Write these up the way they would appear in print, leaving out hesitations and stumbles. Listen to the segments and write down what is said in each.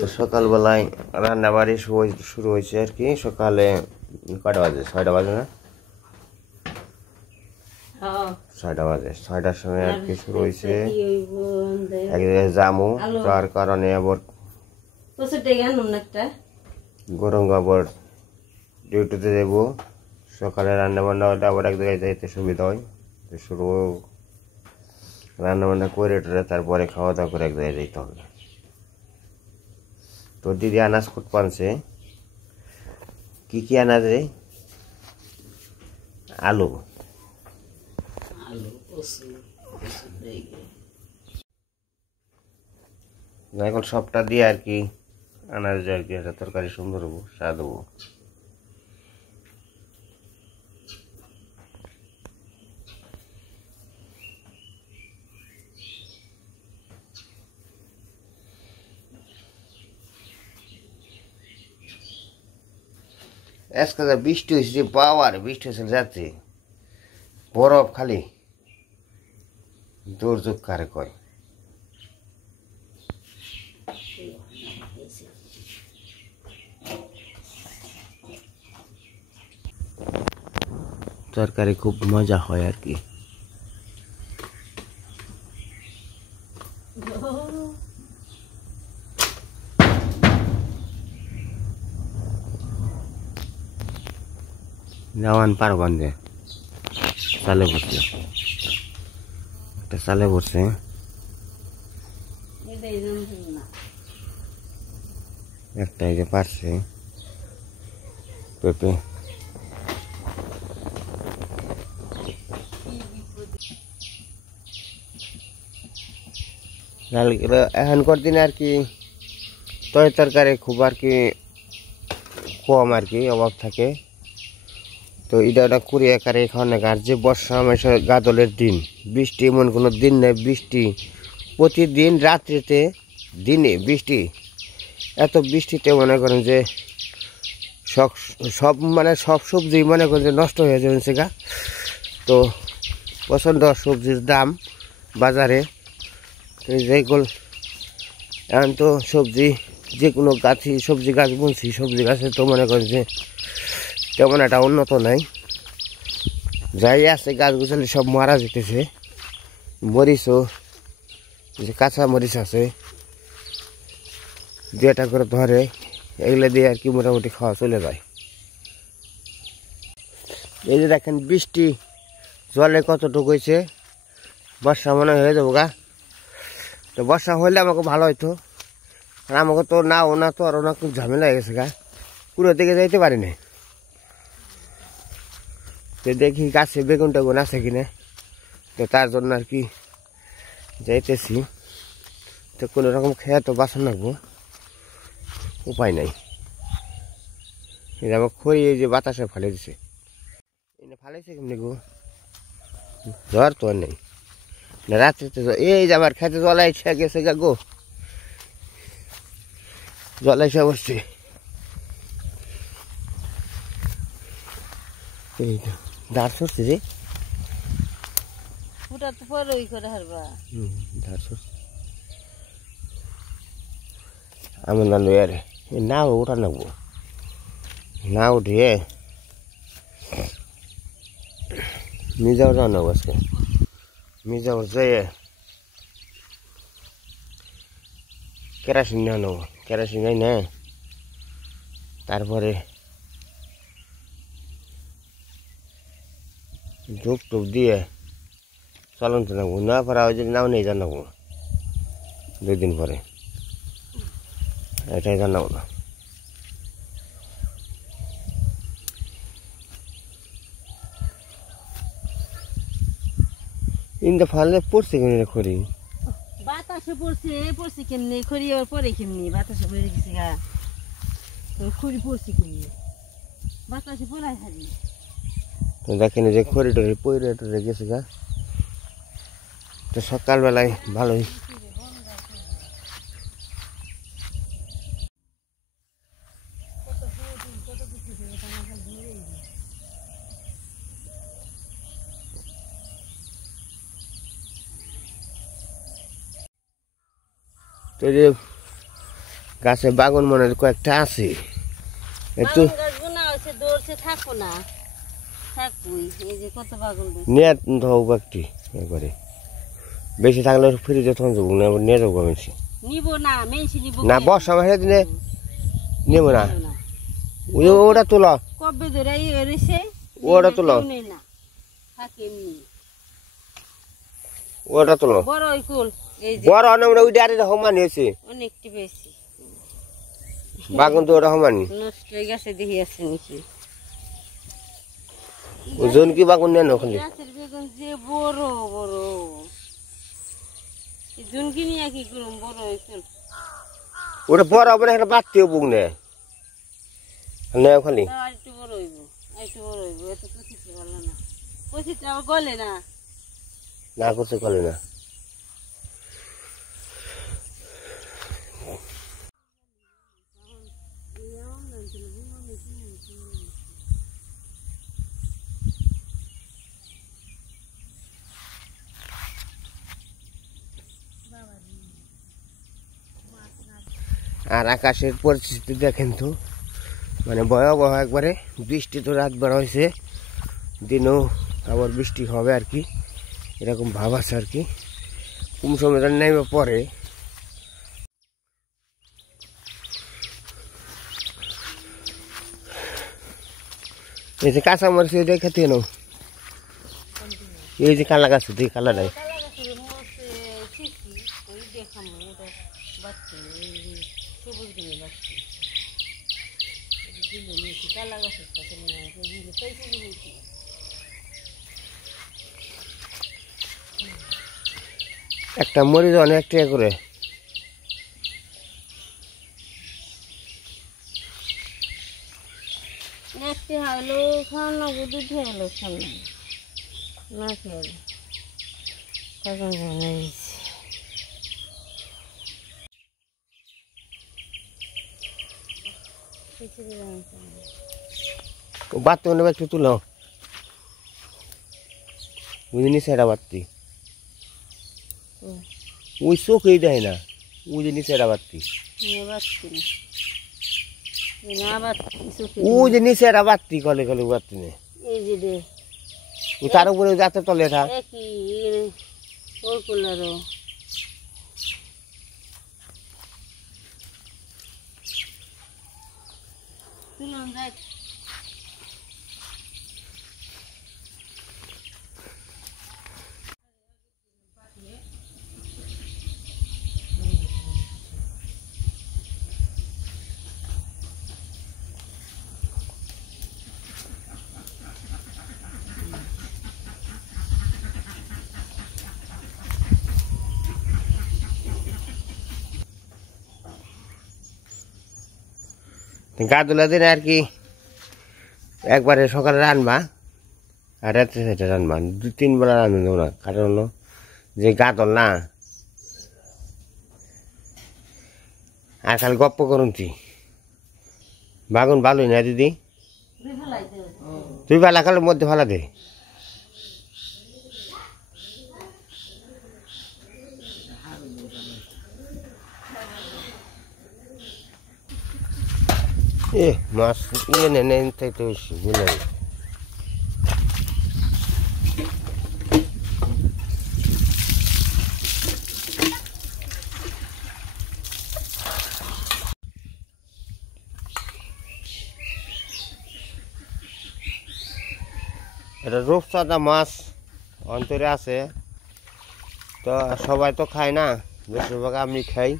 তো সকালবেলায় রান্নাবাড়ি শুরু হয়েছে আর কি। সকালে কয়টা বাজে? 6টা বাজে না? 6টা বাজে। 6টার সময় আর কি শুরু হয়েছে। এক জায়গায় জামু, যার কারণে আবার গরম আবার ডিউটিতে যাবো। সকালে রান্না বান্না হলে আবার এক জায়গায় যাইতে সুবিধা হয়। তো শুরু রান্না বান্না করে তারপরে খাওয়া দাওয়া করে এক জায়গায় যাইতে হবে। তো দিদি আনাজ খুব পানছে। কি আনাজ রে? আলু। এখন সবটা দিয়ে আর কি আনাজ আর কি একটা তরকারি সুন্দর হবো, স্বাদ হবো। আজকে বৃষ্টি হয়েছে, পাওয়ার বৃষ্টি হয়েছে যাচ্ছে, বরফ খালি দুর্যোগ কারে কয়। তরকারি খুব মজা হয় আর কি। যাওয়ান পারগঞ্জে চালে পড়ছে, একটা চালে পড়ছে। একটা এই যে পারছে পেঁপে। এখনকার দিনে আর কি তরকারি খুব আর কি কম আর কি অভাব থাকে। তো এটা কুড়ি একারে এখানে আর যে বর্ষা মাসে গাদলের দিন, বৃষ্টি এমন কোনো দিন নেই। বৃষ্টি প্রতিদিন রাত্রিতে, দিনে বৃষ্টি। এত বৃষ্টিতে মনে করেন যে সব মানে সব সবজি মনে করেন যে নষ্ট হয়ে যাবে সেগা। তো প্রচণ্ড সবজির দাম বাজারে। যেগুলো এখন তো সবজি যে কোনো গাছই সবজি গাছ বুনছি, সবজি গাছে তো মনে করেন যে তেমন একটা উন্নত নাই। যাই আছে গাছগুছালি সব মারা যেতেছে। মরিচও যে কাঁচা মরিচ আছে 2টা করে ধরে, এগুলো দিয়ে আর কি মোটামুটি খাওয়া চলে যায়। এই যে দেখেন বৃষ্টি জলে কতটুকু হয়েছে, বর্ষা মনে হয়ে যাবো গা। তো বর্ষা হলে আমাকে ভালো হইতো, আর আমাকে তো না ওনা তো আর ওনা খুব ঝামেলা হয়ে গেছে গা, পুরো দিকে যাইতে পারি না। তো দেখি গাছে বেগুন টেগুন আছে কিনা, তো তার জন্য আর কি যাইতেছি। তো কোনো রকম খেয়ে তো বাসন রাখবো, উপায় নাই। আমার খড়ি এই যে বাতাসে ফালে দিছে, এনে ফালাইছে কেমনি গো, জ্বর তো আর নেই না। রাত্রিতে এই যে আমার খেতে জলাইছে গেছে গা গো, জলাইছে বসছে। এই তো ধার সরছে রে, ধার সরছে আমার না লয়ে রে। না ওটা নাকবো না উঠিয়ে মিজাও যাও না আজকে, মিজাও যেয়ে কেরাসিন নিয়ে নেবো। কেরাসিন নাই না, তারপরে ধূপ টুপ দিয়ে চলন চালাবো। না পারা ওই যে নাও নেই জানাবো 2 দিন পরে, এটাই জানাবো না। ইন্দা ফালে পড়ছে কেমনি খড়ি, বাতাসে পড়ছে কেমনি খড়ি, আবার পরে কেমনি বাতাসে পড়ে গেছে গা। খড়ি পড়ছে কেমনি বাতাসে পড়াই হারি। তো দেখেন যে খড়ি টড়ি পড়ে টরে গেছে গা। তো সকালবেলায় ভালোই তো যে গাছে বাগুন মনে হয় কয়েকটা আছে একটু বাগুন গাছ বোনা হয়েছে দৌড়ছে থাকবো না থাকবই এই যে কত বাগুন গাছ নিয়ে হোক একটি একবারে বেশি থাকলে ফ্রিজে তখন যাবো না নিয়ে যাবো বেশি নিব না মেনছি নিব না বর্ষা মাসে দিনে নেবো না ওটা তুলো কবে ধরে রয়েছে ওটা তুলো না থাকে এমনি ওটা তুলো বড় ওই কুল এই যে বড় অনেক ওই ডারে সমান হয়েছে অনেকটি বেশি বাগুন তো ওটা সমানই নষ্ট হয়ে গেছে দেখি আছে নাকি ওজন কি বাগুন নেন ওখানে গাছের বেগুন যে বড় বড় জুনকি নিয়ে কি করুম বড় ওই কুল ওটা বড় হবে না একটা বাড়তেও বুক নেয় ওখানে আর একটু বড় হইব এত পচিতে ভালো না পচিতে আবার গলে না না করতে পারে না আর আকাশের পরিস্থিতি দেখেন তো মানে ভয়াবহ একবারে বৃষ্টি তো রাত বেড়া হয়েছে দিনও আবার বৃষ্টি হবে আর কি এরকম ভাব আছে আর কি কোন সময় নেমে পরে এই যে কাঁচামরিচ এটা খেতে নাও এই যে কালা গাছ দিয়ে কালা নাই একটা মরিচ অনেক টাকা করে একটি হলো খাওয়ানো দুধ হলো খাওয়ানো না খেয়ে তখন বাড়তে মনে একটু তুলো বুঝিনি সেটা বাড়তি ওই চোখেই দেয় না ওই যে নিচেরা বাড়তি ওই যে নিচেরা বাড়তি কলে কলে বাড়তি নেই তার উপরে যাতে তলে থাক গাদুলা দিন আর কি একবারে সকালে রান্না আর রাত্রে সেটা রান্না 2-3 বেলা রান্না দেবো না কারণ হলো যে গাদল না আর খালি গপ্প করুনছি বাগুন ভালোই না দিদি তুই বেলা কালের মধ্যে ভালো দে এ মাছ ইয়ে নেন তাই তো বুঝলাম এটা রূপচাঁদা মাছ অন্তরে আছে তো সবাই তো খায় না বেশিরভাগ আমি খাই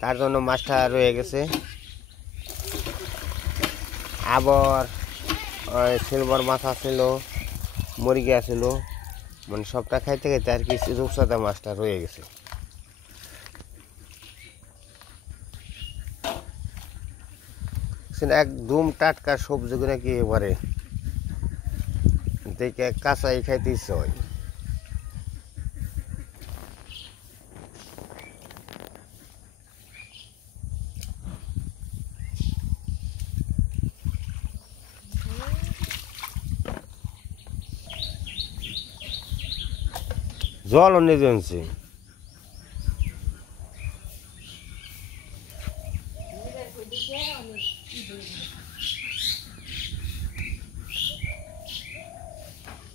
তার জন্য মাছটা রয়ে গেছে আবার সিলভার মাছ আছিল মুরগি আছিল মানে সবটা খাইতে খাইতে আর কি রূপচাঁদা মাছটা রয়ে গেছে একদম টাটকা সবজিগুলো কি এবারে দেখে কাঁচাই খাইতে ইচ্ছে হয় জল অন্য জনছে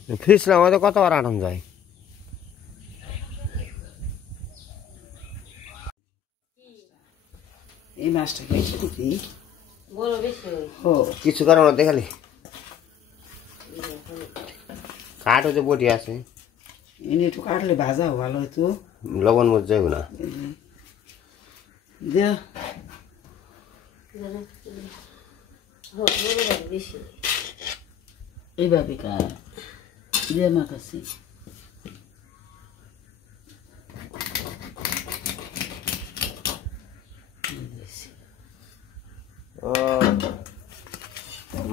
ফিসলাম হয়তো কতবার আনন্দ যায়। এই মাছটা কেটে দিবি। বড় বেশি ও কিছু করার মধ্যে খালি কাঠ হচ্ছে বটি আছে, এনে একটু কাটলে ভাজা ভালো হতো। লবণ মরিচ যাইব না। দে বেশি এইভাবে কাট দে আমার কাছে। ও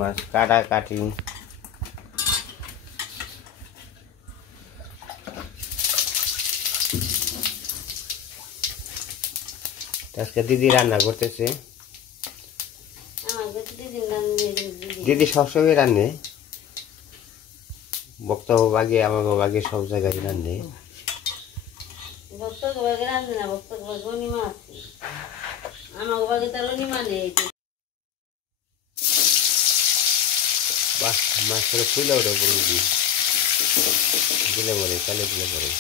মাছ কাটা কাটি আজকে দিদি রান্না করতেছে। দিদি সবসময় রান্নে, বক্তব্য বাগে আমার বাগে সব জায়গায় রান্নে। বক্তব্য বাগে রাঁধে না, বক্তব্য বাগে অনিমা আছে, আমার বাগে তার অনিমা নেই। বাহ, মাছ করে ফুলে ওঠে পরে দিলে পরে চালে দিলে পরে।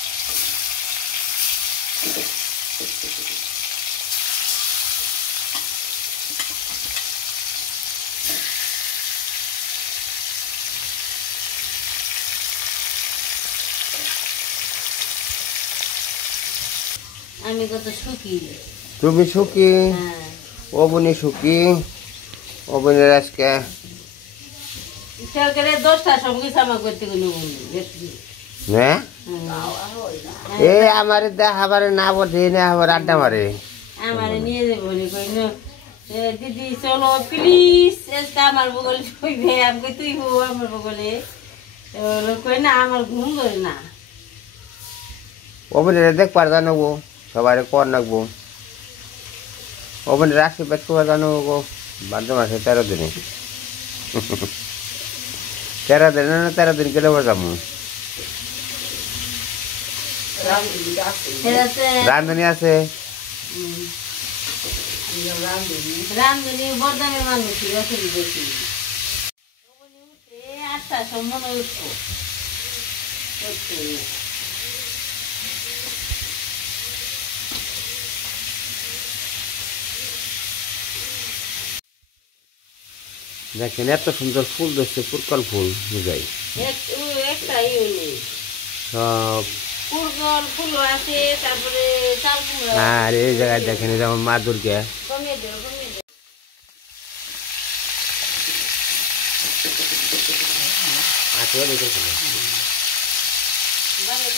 আমি কত সুখী। তুমি সুখী, হ্যাঁ, অবনি সুখী। অবনের আজকে সরকারে 10টা সব কিছু আমার করতে কোনো হ্যাঁ এ আমার দেখাবারে না বলছে না আবার আড্ডা মারে। আমার নিয়ে যাবো দিদি চলো প্লিজ, আমার বগলে শুইবে। আমি তুই হো আমার বগলে, কই না আমার ঘুম করে না। অবনের দেখ পার জানাবো, সবাই কর নাকবো। অবনের আশীর্বাদ করে জানাবো ভাদ্র মাসে 13 দিনে। 13 দিন না 13 দিন গেলে যাবো। রান্ধনি আছে, রামধনী বরদামের মানুষ বেশি। 8টা সম্মান উঠবো। দেখেন এত সুন্দর ফুল ধরছে, পুরকল ফুল বুঝাই একটাই নেই, সব। পুরগল ফুল আছে, তারপরে চাল কুমড়া। আর এই জায়গায় দেখেন যেমন মা দুর্গা। কমিয়ে দেবো, কমিয়ে দেবো। আচ্ছা দেখে ভালো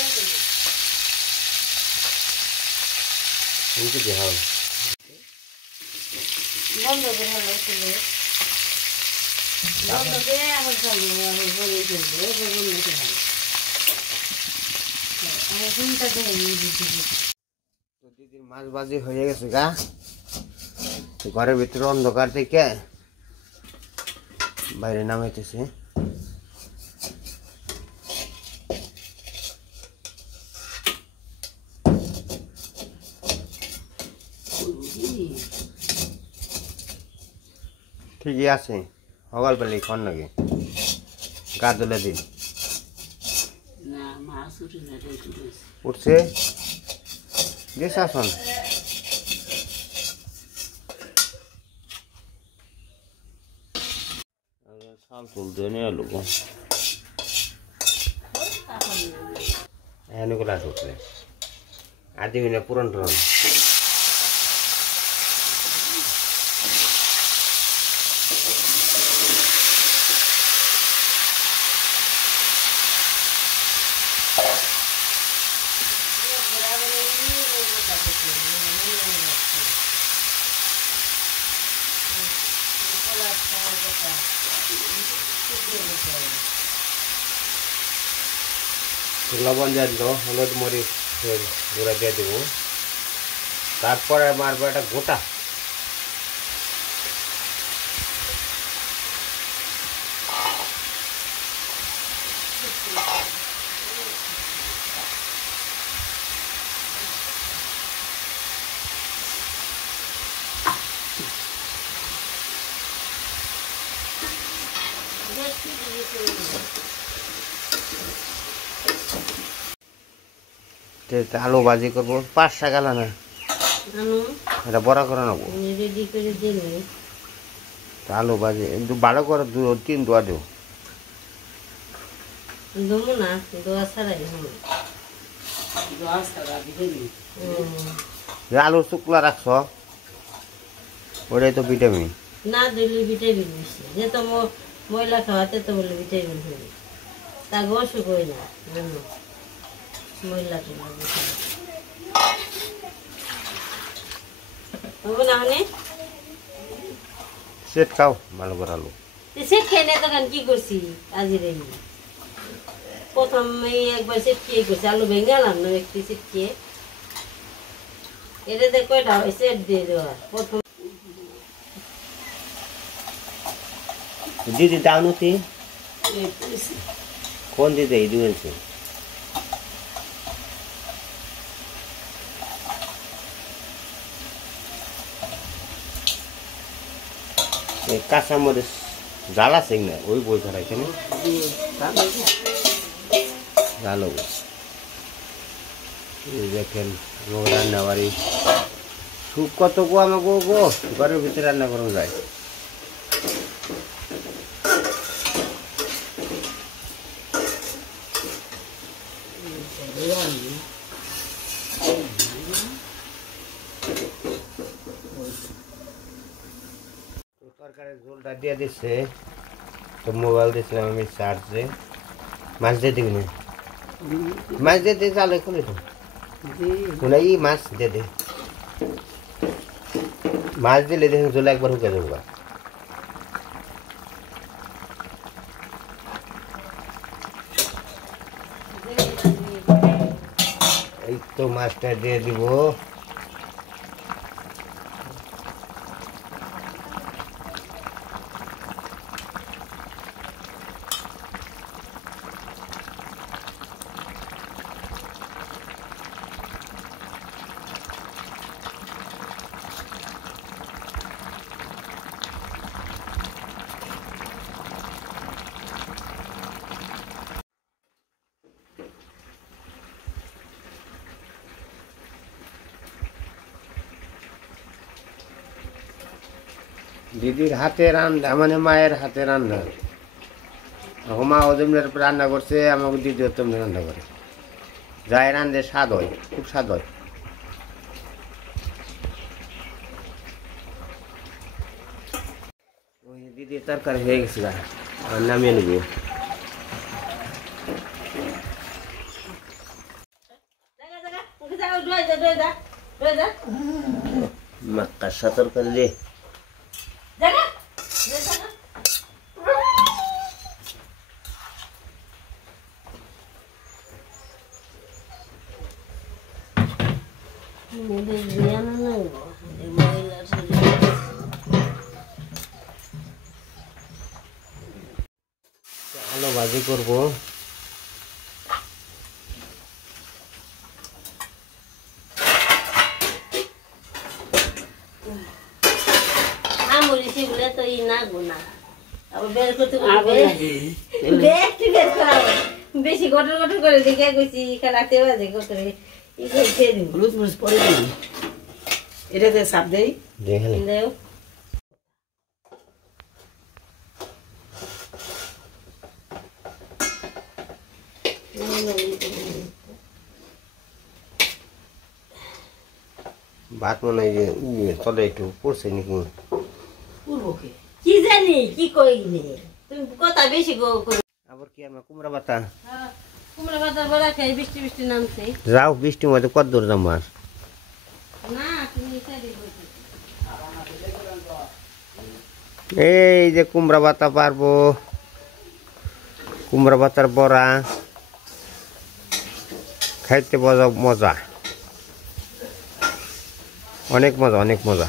দেখো। হয় বন্ধ করে ভালো ছিল, বন্ধ করে আবার চলবো, আবার বলে চলবো, এবার বন্ধ করে ভালো। আমার চিন্তা করে নিয়ে দিচ্ছি। তো দিদির মাছ বাজি হয়ে গেছে গা। তো ঘরের ভিতরে অন্ধকার থেকে বাইরে নামাইতেছে। ঠিকই আছে, সকাল পেলে খন নাকি গা ধুলে দিন না মাছ উঠে না উঠছে গেছে আসন। শাল তুলতে নিয়ে এলো এগুলো উঠলে আদি মিনে পুরন টুরন। লবণ দিয়ে দিল, হলুদ মরিচ গুঁড়া দিয়ে দেবো, তারপরে মারবো একটা গোটা। আলু ভাজি করবো 5 টাকা না আনো এটা বড়া করে নেবো রেডি করে দিলে আলু ভাজি ভালো করে 2-3 দোয়া দেবো দমু না দোয়া ছাড়াই হবে আলু শুকলা রাখছ ওটাই তো ভিটামিন না দিলে ভিটামিন বেশি যে তো ময়লা খাওয়াতে তো বলে ভিটামিন হবে তা অসুখ হয় না জানো ময়লা টোলা বেশি হবে না মানে সেট খাও ভালো করে আলু সেট খেয়ে নেই তখন কি করছি আজির প্রথম একবার সেট খেয়ে করছি আলু ভেঙে আলাম না একটি সেট খেয়ে এটাতে কয়টা হয় সেট দিয়ে দেওয়া প্রথম দিদি দাও নতি কোন দিদি এই দিয়েছে কাঁচা মরিচ জাল আছে না ওই বই ধরা এখানে জাল দেখেন রান্না বাড়ি সুখ কত গো আমাকে গো ঘরের ভিতরে রান্না করা যায় তরকারির ঝোলটা দিয়ে দিচ্ছে তো মোবাইল দিয়েছিলাম আমি চার্জে মাছ দিয়ে দিবি না মাছ দিয়ে দিয়ে চালে খুলে তো এই মাছ দিয়ে দে মাছ দিলে দেখুন ঝোল একবার হুকে দেবো এই তো মাছটা দিয়ে দিব দিদির হাতে রান্না মানে মায়ের হাতে রান্না মা ওজম রান্না করছে আমাকে দিদি তেমনি রান্না করে যাই রান্ধে স্বাদ হয় খুব স্বাদ হয় ওই দিদির তরকারি হয়ে গেছে নামিয়ে নেব মাক্কা তরকারি রে আলু ভাজি করবো তো ই না গোনা আবার বের করতে বেশি গটর গটর করে দেখে কইছি খেলাতে বাজে গটরে ই খেয়ে দিন হলুদ মরিচ পরে দিবি এটাতে চাপ দেই দেও ভাত মনে হয় তলে একটু পড়ছে নাকি কি জানি কি কইলে তুমি কথা বেশি আবার কি আমার কুমড়া পাতা কুমড়া পাতা বড়া খাই বৃষ্টি বৃষ্টি নামছে যাও বৃষ্টির মধ্যে কত দূর যাবো আর না তুমি এই যে কুমড়া পাতা পারবো কুমড়া পাতার বড়া খাইতে মজা অনেক মজা অনেক মজা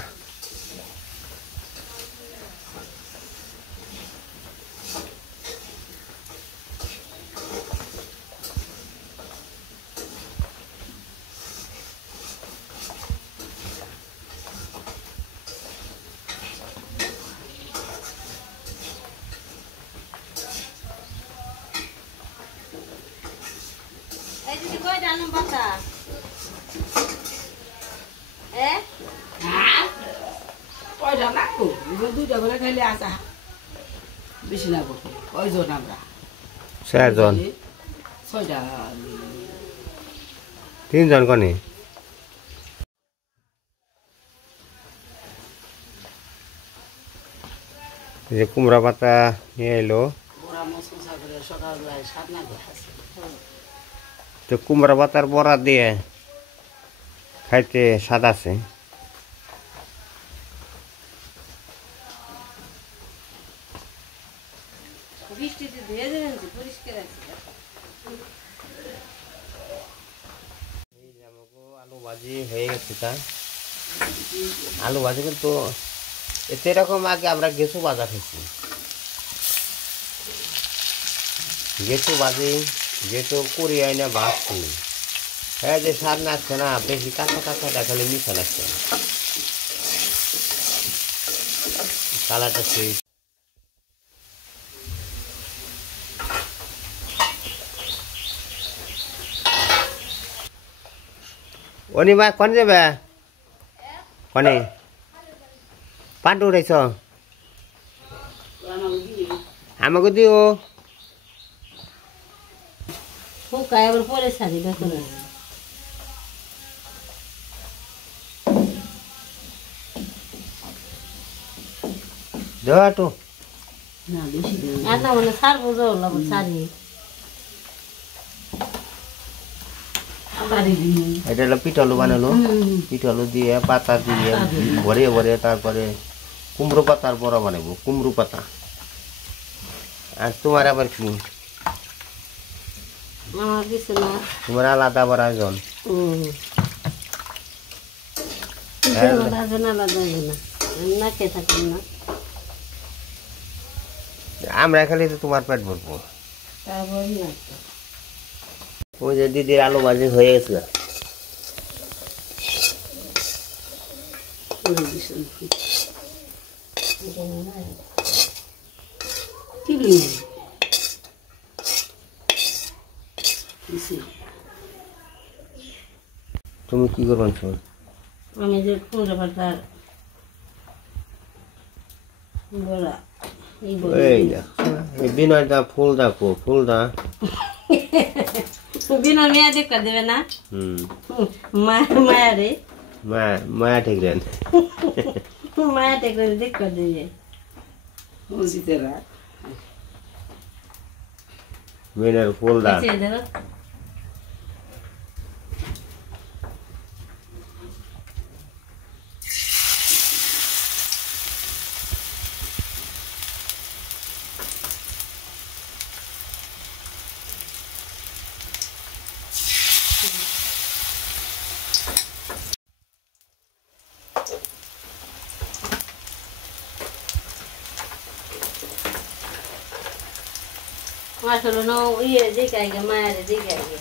এই দিদি কই জানো বাতা ছয়টা লাগবো দুইটা করে খাইলে আসা বেশি লাগবো কয়জন আমরা 4 জন 6টা 3 জন কনে এই যে কুমড়া পাতা নিয়ে এলো ওরা মশলা করে সকালবেলায় সাত না আছে তো কুমড়া পাতার বড়া দিয়ে খাইতে স্বাদ আছে বৃষ্টিতে ধুয়ে দেবেন তো, পরিষ্কার আছে। আলু ভাজি হয়ে গেছে তা আলু ভাজি কিন্তু এতে এরকম আগে আমরা গেছু ভাজা খেয়েছি গেছু ভাজি গেছু করি আইনা ভাজছি হ্যাঁ যে স্বাদ লাগছে না বেশি কাঁচা কাঁচা দেখালে মিঠা লাগছে কালারটা সেই অনিমা কোন যাবে কনে পান্ডু উঠাইছ আমাকে দিও শুকায় আবার পরে ছাড়ি বেতন দেওয়া একটু না বেশি আর না মানে ছাড়বো জল আবার ছাড়ি এটা হলো পিঠালু বানালো পিঠালু দিয়ে পাতা দিয়ে ভরে ভরে তারপরে কুমড়ো পাতার বড়া বানাবো কুমড়ো পাতা আর তোমার আবার কি আমার কিছু না তোমার আলাদা আবার আয়োজন আলাদা আছে না আলাদা আছে না আমি না খেয়ে থাকলাম না আমরা খালি তো তোমার পেট ভরবো তারপর না ওই যে দিদির আলু ভাজি হয়ে গেছে তুমি কি করবেন শোন আমি যে কুমড়ো পাতার বড়া এই এই না এই বিনয়টা ফুল দেখো ফুলটা বিনা মেয়া দেখা দেবে না মায়া রে মায়া ঠিক রেন মায়া টেকে দেখা দেবে মসজিদেরা বিনের ফুলটা আসলে না ইয়ে দেখে আগে মায়ের দেখে আগে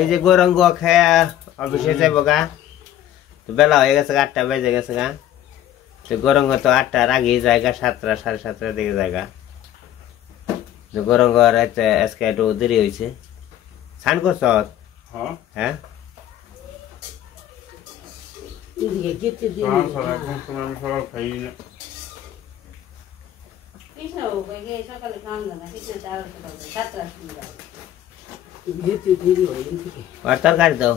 এই যে গরঙ্গ খেয়া অফিসে যাবো গা তো বেলা হয়ে গেছে 8টা বেজে গেছে গা তো গরঙ্গ তো 8টার আগেই জায়গা 7টা 7:30 দিকে জায়গা তো গরঙ্গ আজকে একটু দেরি হয়েছে স্নান করছ হ্যাঁ সকালে খাওয়া না কিছু আর তরকারি দাও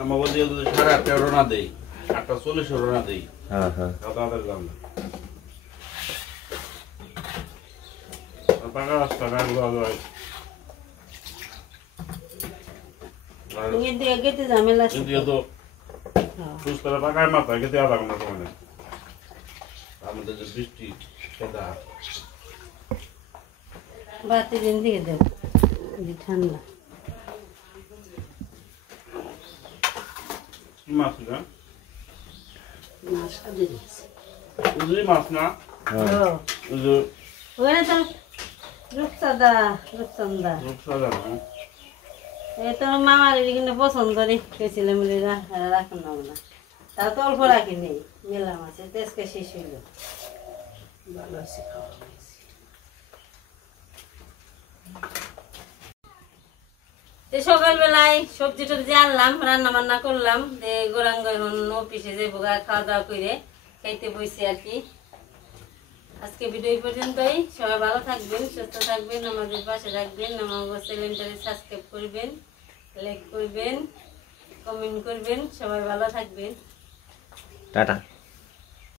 আমার বলতে 8:30 রওনা দেই 8:40 রওনা দেই হ্যাঁ হ্যাঁ দাদাদের গাম পাকা রাস্তা গাড়ি গাড়ি এদিকে গেতে ঝামেলা আছে কিন্তু তো সুস্থ পাকায় মাথা গেতে আধা ঘন্টা সময় নেই আমাদের যে বৃষ্টি সেটা বাতি দিন দিয়ে দেব ঠান্ডা কি মাছ না মাছ সাজে দিয়েছে উজলি মাছ না উজু ওখানে তো রূপসাদা রূপচন্দা রূপসাদা না তোর মামার কিন্তু পছন্দ করে গেছিলাম রাখুন না না তা তো অল্প রাখি নেই মেলা মাছে তেজকে শেষ হইল ভালো আছে খাওয়া হয়েছে। সকালবেলায় সবজি টবজি আনলাম রান্না বান্না করলাম গোরাঙ্গ এখন অফিসে যাবো খাওয়া দাওয়া করে খাইতে বসে আর কি। আজকে ভিডিও এই পর্যন্তই। সবাই ভালো থাকবেন, সুস্থ থাকবেন, আমাদের পাশে থাকবেন, আমার চ্যানেলটাকে সাবস্ক্রাইব করবেন, লাইক করবেন, কমেন্ট করবেন। সবাই ভালো থাকবেন। টাটা।